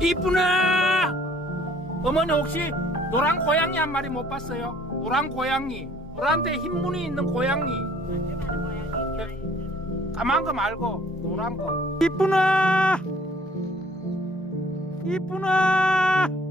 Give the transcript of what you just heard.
이쁘나! 어머니 혹시 노란 고양이 한 마리 못 봤어요? 노란 고양이, 노란데 흰무늬 있는 고양이. 까만 거 말고 노란 거. 이쁘나! 이쁘나!